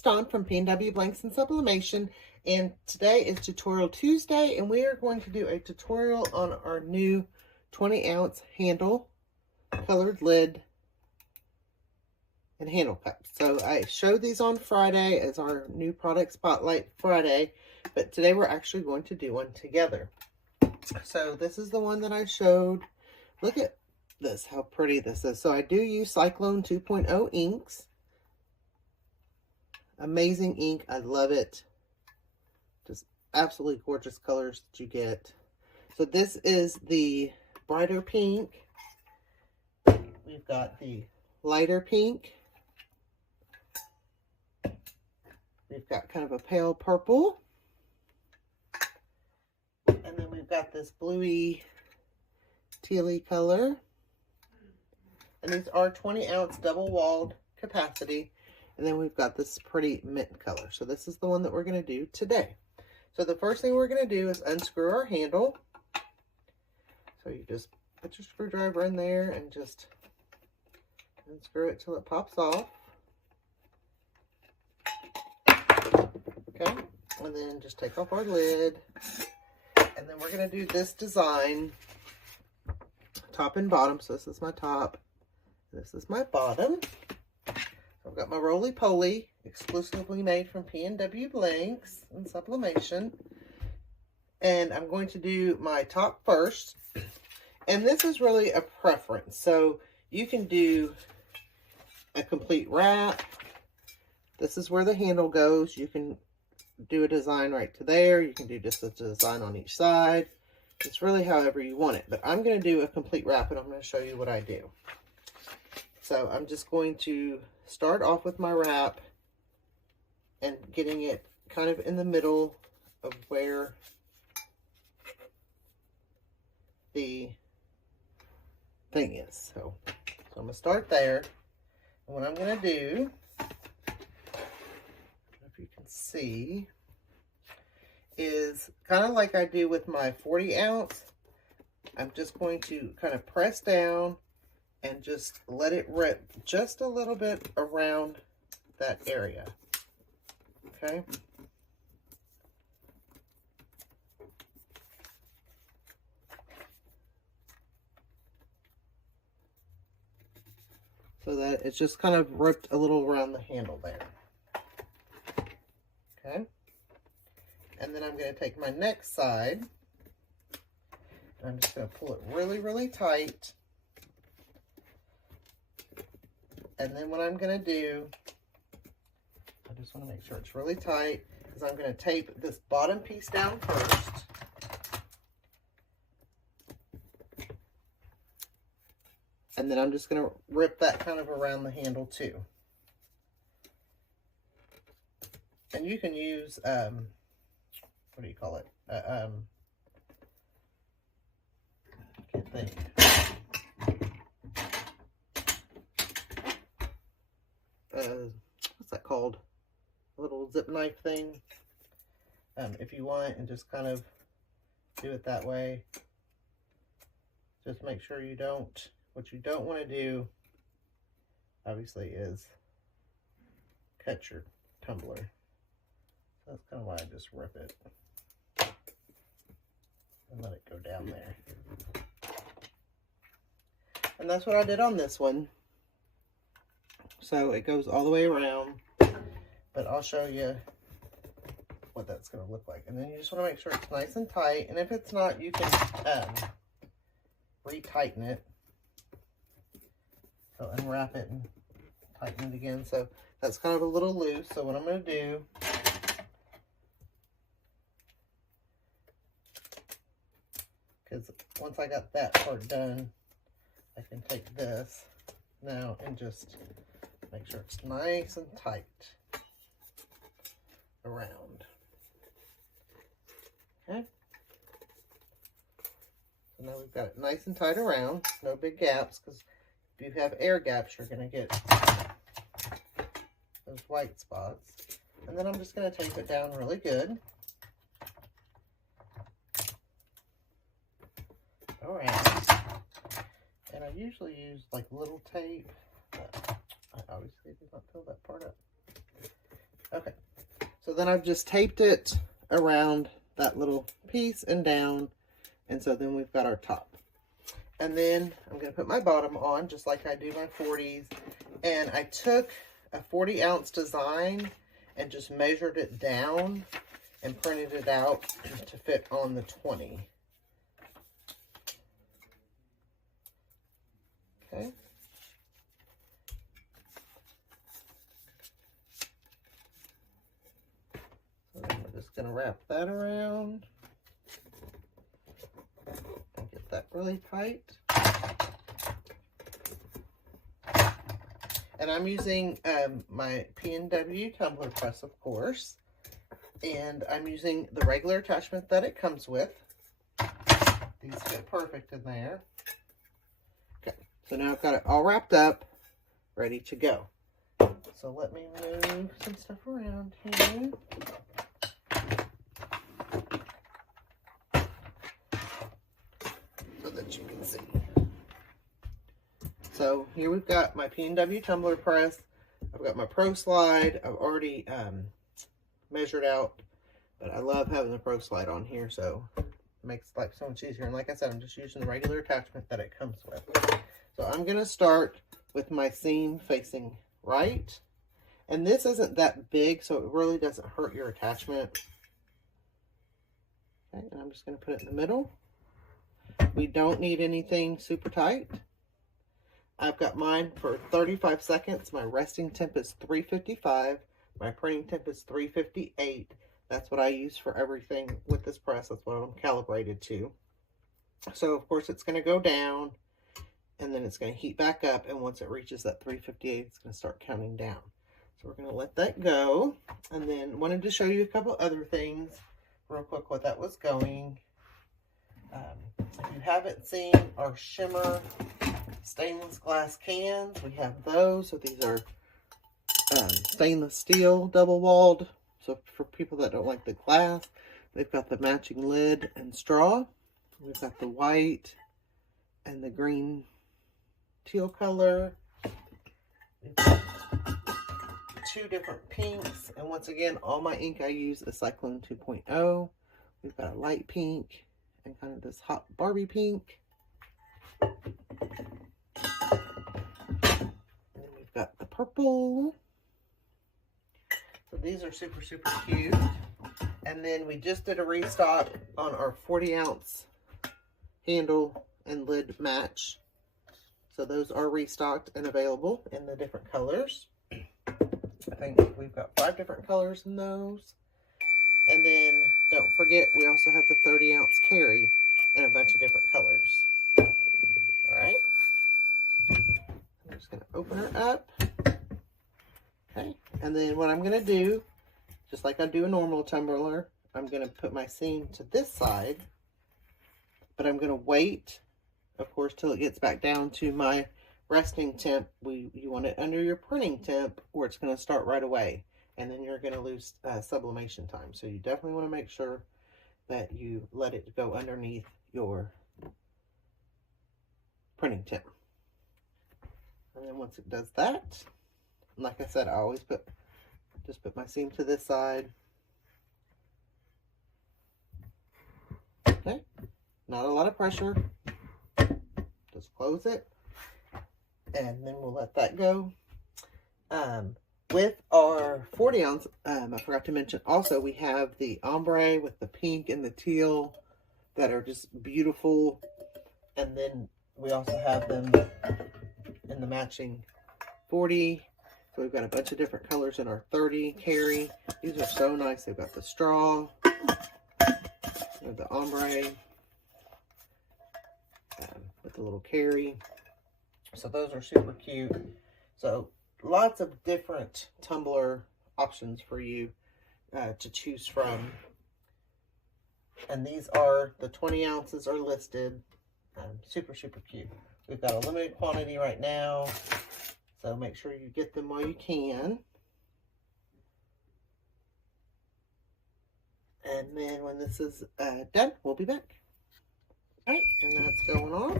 it's Dawn from PNW Blanks and Sublimation, and today is Tutorial Tuesday, and we are going to do a tutorial on our new 20-ounce handle, colored lid, and handle cups. So I showed these on Friday as our new product spotlight Friday, but today we're actually going to do one together. So this is the one that I showed. Look at this, how pretty this is. So I do use Cyclone 2.0 inks. Amazing ink. I love it. Just absolutely gorgeous colors that you get. So this is the brighter pink. We've got the lighter pink. We've got kind of a pale purple. And then we've got this bluey, tealy color. And these are 20-ounce double-walled capacity. And then we've got this pretty mint color. So this is the one that we're going to do today. So the first thing we're going to do is unscrew our handle. So you just put your screwdriver in there and just unscrew it till it pops off. Okay, and then just take off our lid. And then we're going to do this design, top and bottom. So this is my top, this is my bottom. I've got my roly-poly, exclusively made from PNW Blanks and Sublimation. And I'm going to do my top first. And this is really a preference. So you can do a complete wrap. This is where the handle goes. You can do a design right to there. You can do just a design on each side. It's really however you want it. But I'm going to do a complete wrap, and I'm going to show you what I do. So I'm just going to start off with my wrap and getting it kind of in the middle of where the thing is. So I'm going to start there. And what I'm going to do, if you can see, is kind of like I do with my 40-ounce. I'm just going to kind of press down and just let it rip just a little bit around that area. Okay. So that it's just kind of ripped a little around the handle there. Okay. And then I'm going to take my next side. I'm just going to pull it really, really tight. And then what I'm going to do, I just want to make sure it's really tight, is I'm going to tape this bottom piece down first. And then I'm just going to rip that kind of around the handle too. And you can use, what do you call it? I can't think. What's that called? A little zip knife thing. If you want, and just kind of do it that way. Just make sure you don't, what you don't want to do, obviously, is cut your tumbler. So that's kind of why I just rip it and let it go down there. And that's what I did on this one. So it goes all the way around, but I'll show you what that's going to look like. And then you just want to make sure it's nice and tight. And if it's not, you can retighten it. So unwrap it and tighten it again. So that's kind of a little loose. So what I'm going to do, because once I got that part done, I can take this now and just make sure it's nice and tight around. Okay. So now we've got it nice and tight around. No big gaps, because if you have air gaps, you're going to get those white spots. And then I'm just going to tape it down really good. Around. And I usually use like little tape, but I obviously did not fill that part up. Okay, so then I've just taped it around that little piece and down, and so then we've got our top. And then I'm going to put my bottom on just like I do my 40s, and I took a 40-ounce design and just measured it down and printed it out to fit on the 20. Okay. So then we're just going to wrap that around and get that really tight. And I'm using my PNW tumbler press, of course. And I'm using the regular attachment that it comes with. These fit perfect in there. Okay, so now I've got it all wrapped up, ready to go. So let me move some stuff around here. So that you can see. So here we've got my PNW tumbler press. I've got my Pro Slide. I've already measured out, but I love having the Pro Slide on here, so it makes life so much easier. And like I said, I'm just using the regular attachment that it comes with. So I'm going to start with my seam facing right. And this isn't that big, so it really doesn't hurt your attachment. Okay, and I'm just going to put it in the middle. We don't need anything super tight. I've got mine for 35 seconds. My resting temp is 355. My printing temp is 358. That's what I use for everything with this press. That's what I'm calibrated to. So, of course, it's going to go down, and then it's going to heat back up, and once it reaches that 358, it's going to start counting down. So we're going to let that go, and then wanted to show you a couple other things real quick what that was going. If you haven't seen our shimmer stainless glass cans, we have those. So these are stainless steel, double-walled. So for people that don't like the glass, they've got the matching lid and straw. We've got the white and the green teal color. We've got 2 different pinks. And once again, all my ink I use is Cyclone 2.0. We've got a light pink and kind of this hot Barbie pink. And then we've got the purple. So these are super, super cute. And then we just did a restock on our 40-ounce handle and lid match. So those are restocked and available in the different colors. I think we've got 5 different colors in those. And then don't forget, we also have the 30-ounce carry in a bunch of different colors. All right. I'm just going to open her up. Okay. And then what I'm going to do, just like I do a normal tumbler, I'm going to put my seam to this side, but I'm going to wait, of course, till it gets back down to my resting temp. You want it under your printing temp, or it's going to start right away, and then you're going to lose sublimation time. So you definitely want to make sure that you let it go underneath your printing temp. And then once it does that, like I said, I always just put my seam to this side. Okay, not a lot of pressure. Just close it, and then we'll let that go. With our 40-ounce, I forgot to mention also, we have the ombre with the pink and the teal that are just beautiful. And then we also have them in the matching 40. So we've got a bunch of different colors in our 30 carry. These are so nice. They've got the straw, the ombre, with the little carry. So those are super cute. So lots of different tumbler options for you to choose from. And these are, the 20 ounces are listed. Super, super cute. We've got a limited quantity right now, so make sure you get them while you can. And then when this is done, we'll be back. All right, and that's going off.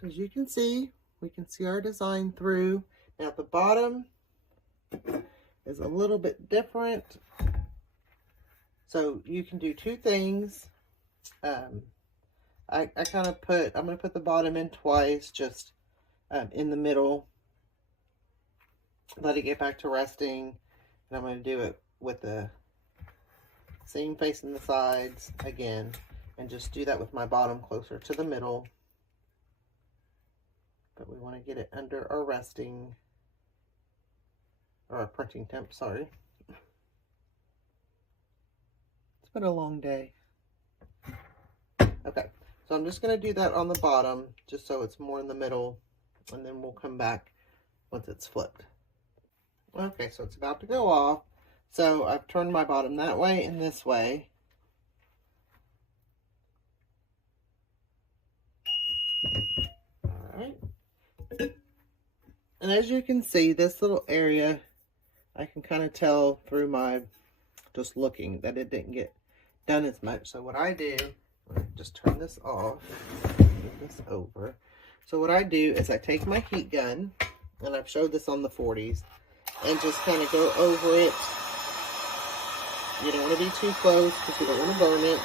So as you can see, we can see our design through. Now the bottom is a little bit different. So you can do two things. I kind of I'm going to put the bottom in twice, just in the middle. Let it get back to resting. And I'm going to do it with the seam facing the sides again. And just do that with my bottom closer to the middle. But we want to get it under our resting, or our printing temp, sorry. It's been a long day. Okay, so I'm just going to do that on the bottom, just so it's more in the middle, and then we'll come back once it's flipped. Okay, so it's about to go off. So I've turned my bottom that way and this way. Alright. And as you can see, this little area, I can kind of tell through my just looking that it didn't get done as much. So what I do, just turn this off, move this over. So what I do is I take my heat gun, and I've showed this on the 40s, and just kind of go over it. You don't want to be too close because you don't want to burn it.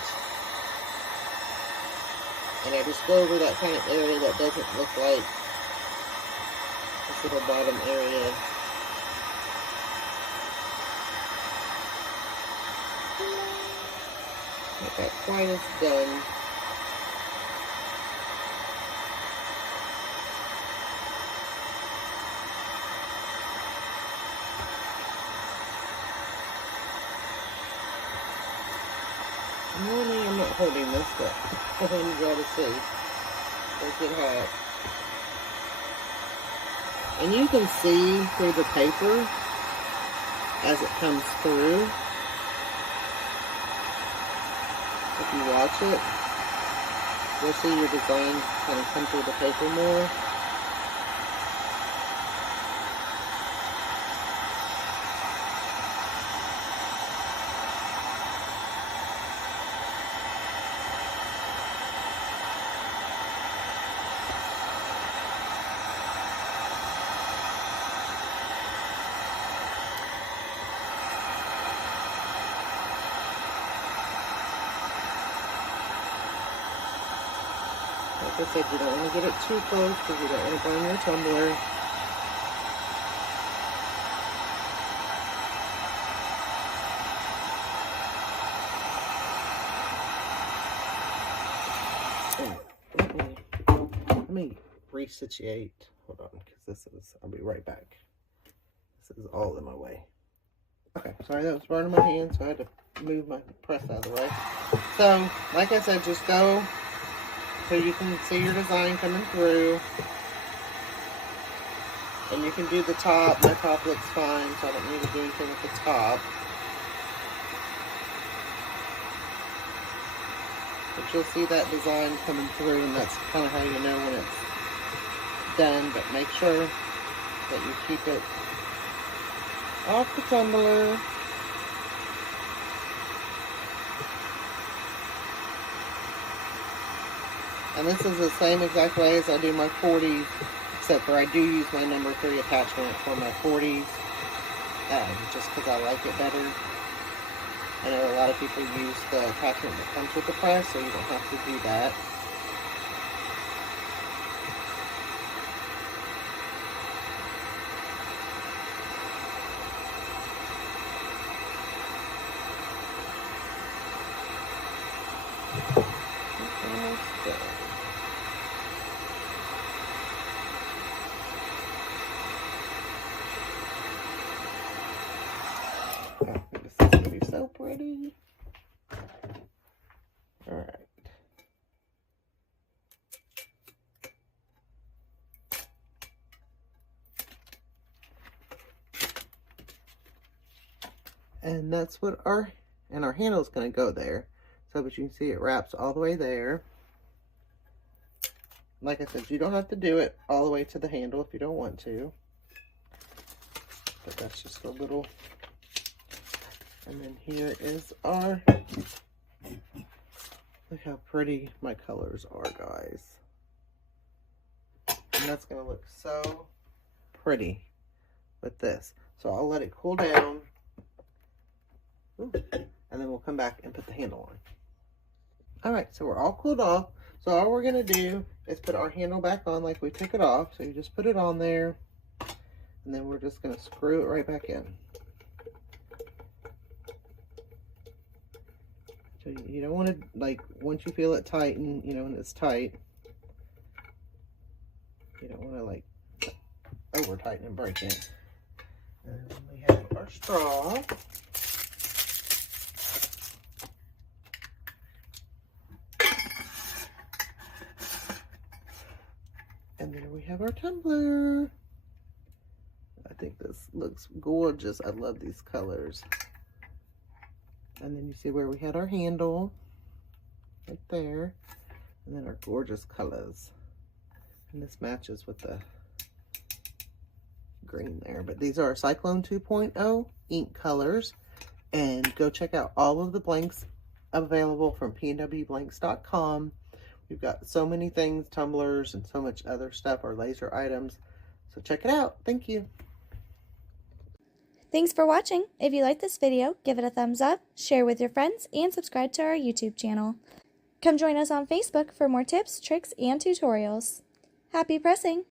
And I just go over that kind of area that doesn't look like this little bottom area. Not that quite as done. Normally I'm not holding this, but you gotta see. Make it hot. And you can see through the paper as it comes through. If you watch it, you'll see your design kind of come through the paper more. Like I said, you don't want to get it too close because you don't want to burn your tumbler. Let me resituate. Hold on, because I'll be right back. This is all in my way. Okay, sorry, that was burning my hand, so I had to move my press out of the way. So, like I said, just go so you can see your design coming through. And you can do the top. My top looks fine, so I don't need to do anything with the top. But you'll see that design coming through, and that's kind of how you know when it's done. But make sure that you keep it off the tumbler. And this is the same exact way as I do my 40s, except for I do use my number 3 attachment for my 40s, just because I like it better. I know a lot of people use the attachment that comes with the press, so you don't have to do that. So pretty. All right. And that's what our handle is going to go there. So, but you can see it wraps all the way there. Like I said, you don't have to do it all the way to the handle if you don't want to. But that's just a little. And then here is our, look how pretty my colors are, guys. And that's going to look so pretty with this. So I'll let it cool down. Ooh. And then we'll come back and put the handle on. All right, so we're all cooled off. So all we're gonna do is put our handle back on like we took it off. So you just put it on there, and then we're just gonna screw it right back in. So you don't want to, like, once you feel it tighten, you know, when it's tight, you don't want to like over tighten and break it. And then we have our straw. And then we have our tumbler. I think this looks gorgeous. I love these colors. And then you see where we had our handle, right there. And then our gorgeous colors. And this matches with the green there. But these are Cyclone 2.0 ink colors. And go check out all of the blanks available from PNWblanks.com. We've got so many things, tumblers, and so much other stuff, our laser items. So check it out. Thank you. Thanks for watching. If you like this video, give it a thumbs up, share with your friends, and subscribe to our YouTube channel. Come join us on Facebook for more tips, tricks, and tutorials. Happy pressing!